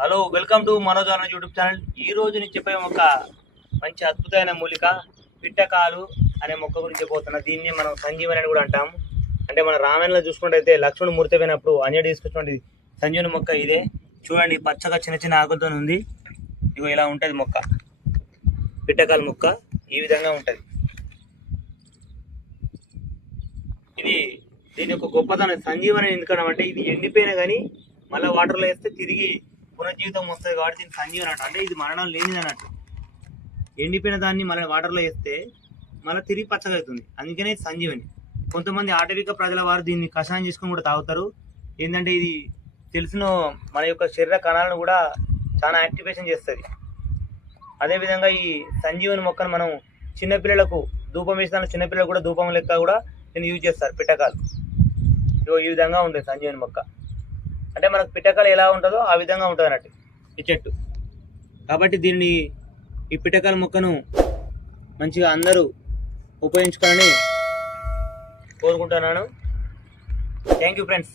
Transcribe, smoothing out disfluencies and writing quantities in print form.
Hello, welcome to Manoj అన్న YouTube channel. ఈ రోజు నేను చెప్పే ఒక మంచి అద్భుతమైన మూలిక పిట్టకాలు అనే మొక్క గురించి చెప్పబోతున్నా. దీన్ని మనం సంజీవని అని కూడా అంటాం. అంటే మన రామాయణంలో చూసుకుంటే లక్ష్మణుడు మూర్తి పోయినప్పుడు అంజడి తీసుకొచ్చినటువంటి సంజీవని మొక్క ఇదే. చూడండి, పచ్చగా చిన్న చిన్న ఆకులతో ఉంది. ఇగో ఇలా ఉంటుంది మొక్క. పిట్టకాలు మొక్క ఈ విధంగా ఉంటుంది. దీని యొక్క గొప్పతనం సంజీవని ఎందుకన్నా అంటే ఇది ఎండిపోయినా కానీ మళ్ళీ వాటర్లో వేస్తే తిరిగి పునర్జీవితం వస్తుంది కాబట్టి దీన్ని సంజీవని అంట. అంటే ఇది మరణం లేనిది అన్నట్టు. ఎండిపోయిన దాన్ని మళ్ళీ వాటర్లో వేస్తే మళ్ళీ తిరిగి పచ్చగా అవుతుంది, అందుకనే సంజీవని. కొంతమంది ఆటవిక ప్రజల వారు దీన్ని కషాయం చేసుకొని కూడా తాగుతారు. ఏంటంటే ఇది తెలిసిన మన యొక్క శరీర కణాలను కూడా చాలా యాక్టివేషన్ చేస్తుంది. అదేవిధంగా ఈ సంజీవని మొక్కను మనం చిన్నపిల్లలకు ధూపం వేసిన చిన్నపిల్లలకు కూడా ధూపం లెక్క కూడా దీన్ని యూజ్ చేస్తారు. పిట్టకాలు ఈ విధంగా ఉంటుంది సంజీవని మొక్క. అంటే మనకు పిట్టకాలు ఎలా ఉంటుందో ఆ విధంగా ఉంటుంది అన్నట్టు ఈ చెట్టు. కాబట్టి ఈ పిట్టకాల మొక్కను మంచిగా అందరూ ఉపయోగించుకోవాలని కోరుకుంటున్నాను. Thank you friends.